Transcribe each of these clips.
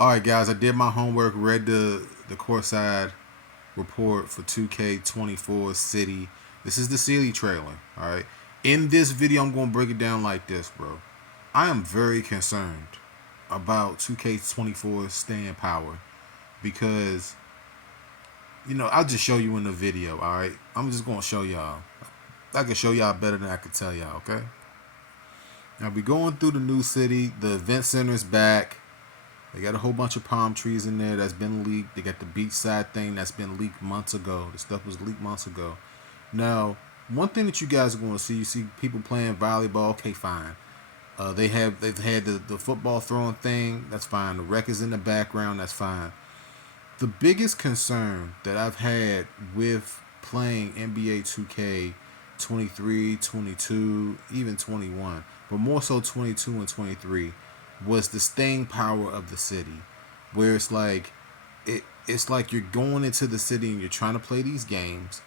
All right, guys, I did my homework, read the courtside report for 2K24 City. This is the City trailer. All right. In this video, I'm going to break it down like this, bro. I am very concerned about 2K24's staying power because I'll just show you in the video. All right. I'm just going to show y'all. I can show y'all better than I can tell y'all. Okay. Now we going through the new city. The event center's back. They got a whole bunch of palm trees in there that's been leaked. They got the beachside thing that's been leaked months ago. The stuff was leaked months ago. Now, one thing that you guys are going to see, you see people playing volleyball. Okay, fine. They've had the football throwing thing. That's fine. The rec is in the background. That's fine. The biggest concern that I've had with playing NBA 2K 23, 22, even 21, but more so 22 and 23, was the staying power of the city, where it's like you're going into the city and you're trying to play these games,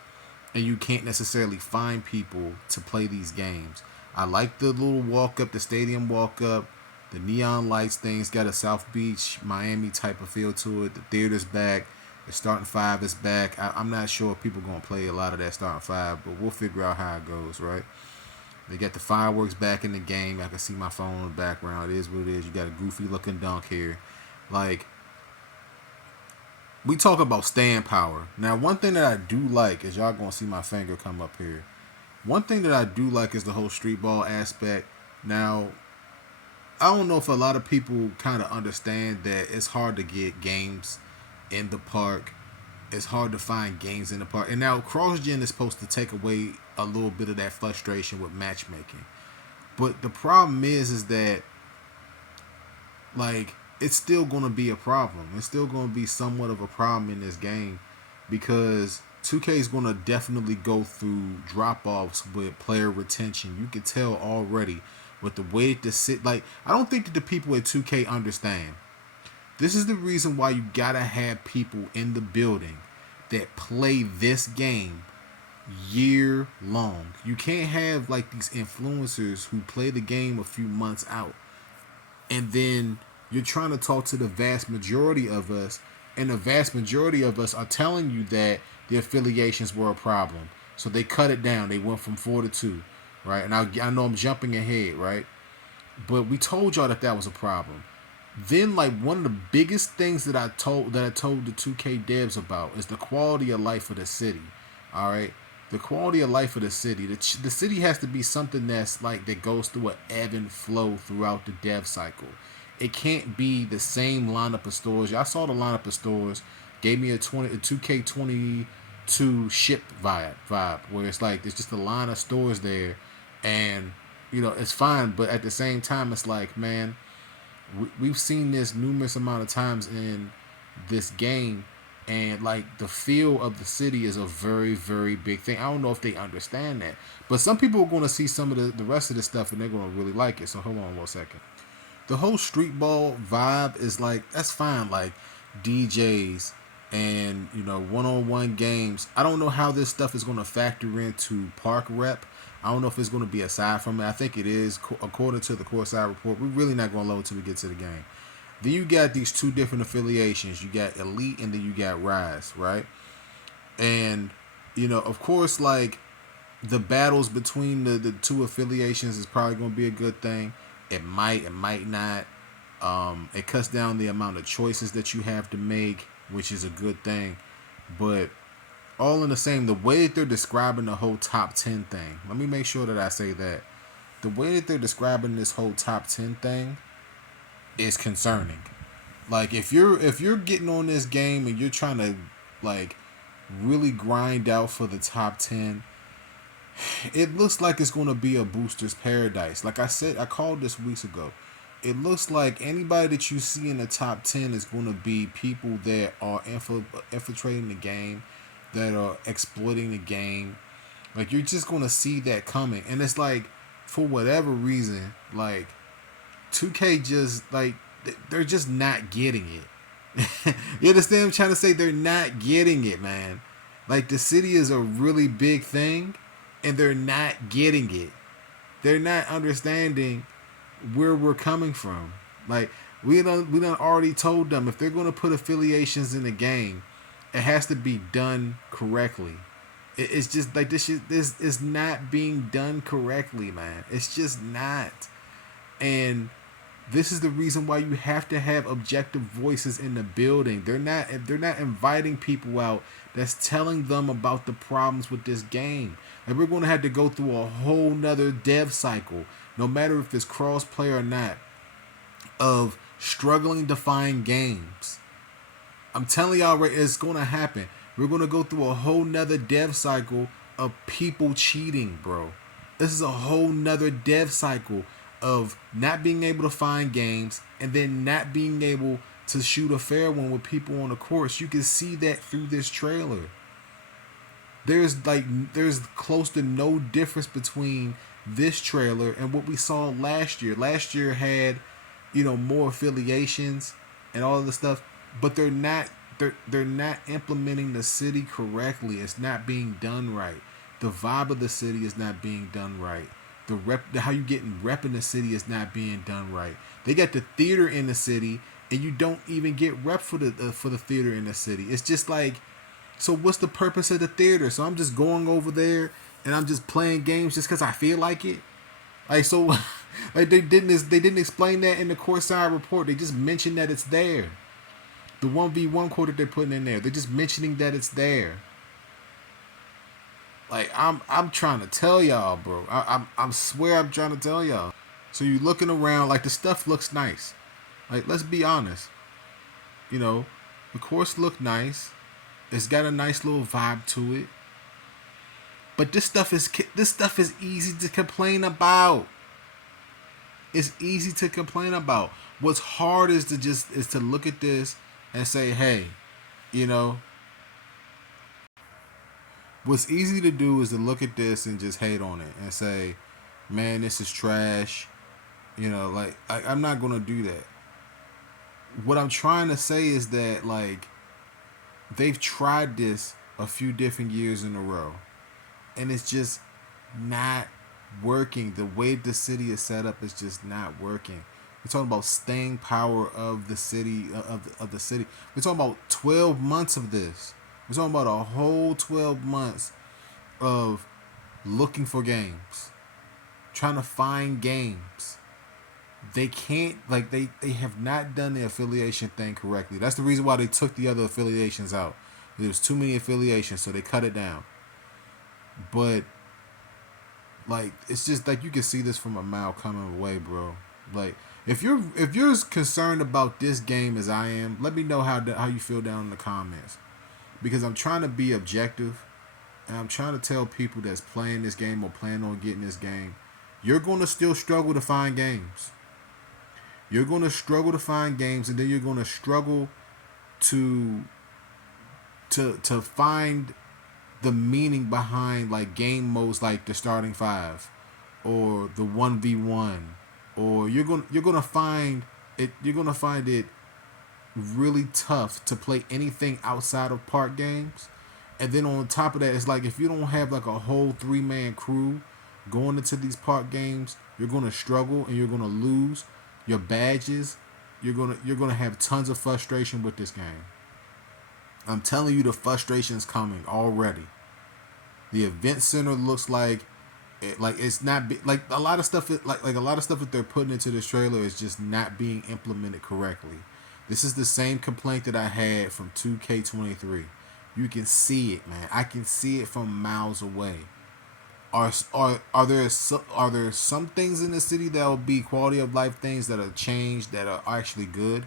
and you can't necessarily find people to play these games. I like the little walk up, the stadium walk up, the neon lights things got a South Beach, Miami type of feel to it. The theater's back. The starting five is back. I'm not sure if people gonna play a lot of that starting five, but we'll figure out how it goes, right? They got the fireworks back in the game. I can see my phone in the background. It is what it is. You got a goofy looking dunk here. Like, we talk about staying power. Now, one thing that I do like is y'all gonna see my finger come up here. One thing that I do like is the whole street ball aspect. Now, I don't know if a lot of people kind of understand that it's hard to get games in the park. It's hard to find games in the park. And now CrossGen is supposed to take away a little bit of that frustration with matchmaking. But the problem is that like it's still gonna be a problem. It's still gonna be somewhat of a problem in this game because 2K is gonna definitely go through drop offs with player retention. You can tell already with the way to sit. Like, I don't think that the people at 2K understand. This is the reason why you gotta have people in the building that play this game year long. You can't have like these influencers who play the game a few months out and then you're trying to talk to the vast majority of us, and the vast majority of us are telling you that the affiliations were a problem. So they cut it down. They went from 4 to 2, right? And I know I'm jumping ahead, right? But we told y'all that that was a problem. Then, like, one of the biggest things that I told the 2K devs about is the quality of life of the city. All right, the quality of life of the city. The city has to be something that's like that goes through an ebb and flow throughout the dev cycle. It can't be the same lineup of stores. I saw the lineup of stores. Gave me a 2K22 ship vibe where it's like there's just a line of stores there, and it's fine. But at the same time, it's like, man, we've seen this numerous amount of times in this game, and like the feel of the city is a very, very big thing. I don't know if they understand that, but some people are going to see some of the rest of the stuff and they're going to really like it. So hold on 1 second. The whole street ball vibe is like, that's fine, like DJs and one-on-one games. I don't know how this stuff is going to factor into park rep. I don't know if it's going to be aside from it. I think it is, according to the courtside report. We're really not going to load until we get to the game. Then you got these two different affiliations. You got Elite and then you got Rise, right? And of course, like, the battles between the two affiliations is probably going to be a good thing. It might not. It cuts down the amount of choices that you have to make, which is a good thing. But all in the same, the way that they're describing the whole top 10 thing, let me make sure that I say that. The way that they're describing this whole top 10 thing is concerning. Like, if you're getting on this game and you're trying to like really grind out for the top 10, it looks like it's going to be a booster's paradise. Like I said, I called this weeks ago. It looks like anybody that you see in the top 10 is going to be people that are infiltrating the game, that are exploiting the game. Like, you're just going to see that coming. And it's like, for whatever reason, like, 2K just, like, they're just not getting it. You understand what I'm trying to say? They're not getting it, man. Like, the city is a really big thing, and they're not getting it. They're not understanding where we're coming from. Like, We done already told them if they're gonna put affiliations in the game, it has to be done correctly. It's just like this is not being done correctly, man. It's just not. And this is the reason why you have to have objective voices in the building. They're not inviting people out that's telling them about the problems with this game. And we're gonna have to go through a whole nother dev cycle, no matter if it's crossplay or not, of struggling to find games. I'm telling y'all, right, it's gonna happen. We're gonna go through a whole nother dev cycle of people cheating, bro. This is a whole nother dev cycle of not being able to find games and then not being able to shoot a fair one with people on the course. You can see that through this trailer. There's close to no difference between this trailer and what we saw last year. Last year had, more affiliations and all of the stuff, but they're not implementing the city correctly. It's not being done right. The vibe of the city is not being done right. How you getting rep in the city is not being done right. They got the theater in the city, and you don't even get rep for the theater in the city. It's just like, so what's the purpose of the theater? So I'm just going over there and I'm just playing games just because I feel like it. Like, so, like they didn't explain that in the courtside report. They just mentioned that it's there. The 1v1 quote that they're putting in there, they're just mentioning that it's there. Like, I'm trying to tell y'all, bro. I swear I'm trying to tell y'all. So you looking around, like, the stuff looks nice. Like, let's be honest. The course look nice. It's got a nice little vibe to it. But this stuff is easy to complain about. It's easy to complain about. What's hard is to look at this and say, hey, what's easy to do is to look at this and just hate on it and say, man, this is trash. I'm not gonna do that. What I'm trying to say is that, like, they've tried this a few different years in a row, and it's just not working. The way the city is set up is just not working. We're talking about staying power of the city of the city. We're talking about 12 months of this. We're talking about a whole 12 months of looking for games, trying to find games. They can't, like, they have not done the affiliation thing correctly. That's the reason why they took the other affiliations out. There's too many affiliations, so they cut it down. But, like, it's just like you can see this from a mile coming away, bro. Like, if you're as concerned about this game as I am, let me know how you feel down in the comments. Because I'm trying to be objective, and I'm trying to tell people that's playing this game or plan on getting this game, you're going to still struggle to find games. You're going to struggle to find games, and then you're going to struggle to find the meaning behind, like, game modes like the starting five or the 1v1, or you're going to find it really tough to play anything outside of park games. And then on top of that, it's like if you don't have like a whole 3-man crew going into these park games, you're going to struggle and you're going to lose your badges. You're going to have tons of frustration with this game. I'm telling you, the frustration's coming already. The event center looks like it's not like a lot of stuff like a lot of stuff that they're putting into this trailer is just not being implemented correctly. This is the same complaint that I had from 2K23. You can see it, man. I can see it from miles away. Are there some things in the city that will be quality of life things that are changed that are actually good?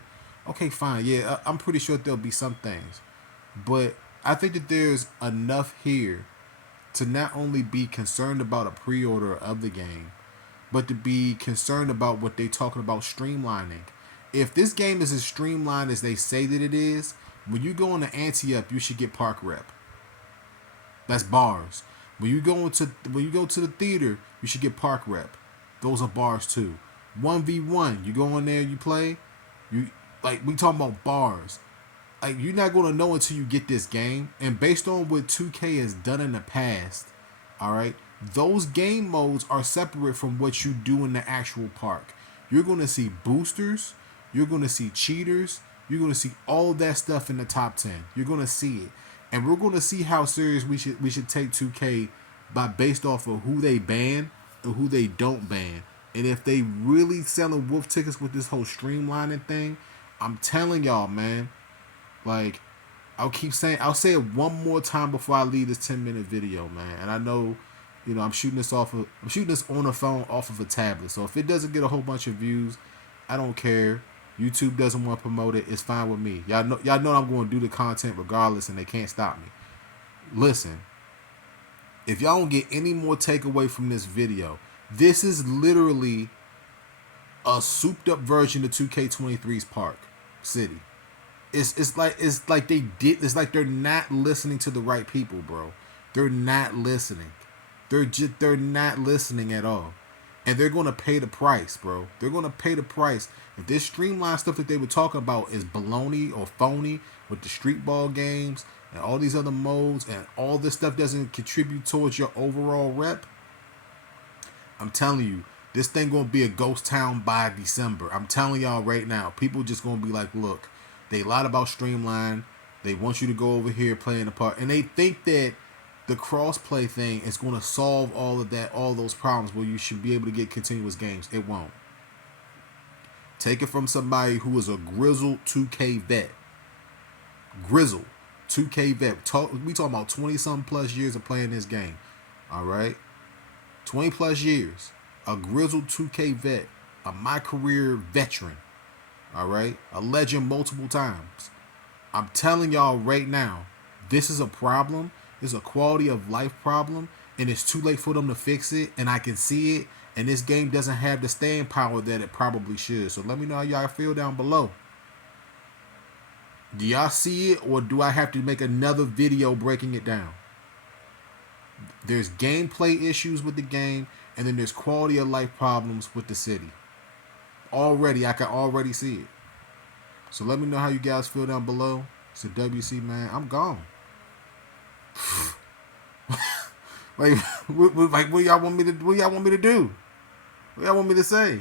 Okay, fine. Yeah, I'm pretty sure there'll be some things. But I think that there's enough here to not only be concerned about a pre-order of the game, but to be concerned about what they're talking about streamlining. If this game is as streamlined as they say that it is, when you go on the ante up, you should get park rep. That's bars. When you go to the theater, you should get park rep. Those are bars too. 1v1, you go in there, you play. We talking about bars. Like, you're not gonna know until you get this game. And based on what 2K has done in the past, all right, those game modes are separate from what you do in the actual park. You're gonna see boosters. You're going to see cheaters. You're going to see all that stuff in the top 10. You're going to see it. And we're going to see how serious we should take 2K by based off of who they ban and who they don't ban. And if they really selling wolf tickets with this whole streamlining thing, I'm telling y'all, man, like, I'll say it one more time before I leave this 10-minute video, man. And I know, I'm shooting this on a phone off of a tablet. So if it doesn't get a whole bunch of views, I don't care. YouTube doesn't want to promote it. It's fine with me. Y'all know I'm going to do the content regardless, and they can't stop me. Listen, if y'all don't get any more takeaway from this video, this is literally a souped up version of 2K23's Park City. It's like they're not listening to the right people, bro. They're not listening. They're not listening at all. And they're gonna pay the price, bro. They're gonna pay the price. If this streamlined stuff that they were talking about is baloney or phony with the street ball games and all these other modes and all this stuff doesn't contribute towards your overall rep, I'm telling you, this thing gonna be a ghost town by December. I'm telling y'all right now. People just gonna be like, look, they lied about streamline. They want you to go over here playing the part, and they think that the cross-play thing is going to solve all of that, all those problems where you should be able to get continuous games. It won't. Take it from somebody who is a grizzled 2K vet. Grizzled 2K vet. We talking about 20-something plus years of playing this game. All right? 20 plus years. A grizzled 2K vet. A my career veteran. All right? A legend multiple times. I'm telling y'all right now, this is a problem. It's a quality of life problem, and it's too late for them to fix it, and I can see it, and this game doesn't have the staying power that it probably should. So let me know how y'all feel down below. Do y'all see it, or do I have to make another video breaking it down? There's gameplay issues with the game, and then there's quality of life problems with the city. I can already see it. So let me know how you guys feel down below. It's a WC, man. I'm gone. Like, what y'all want me to do? What y'all want me to say?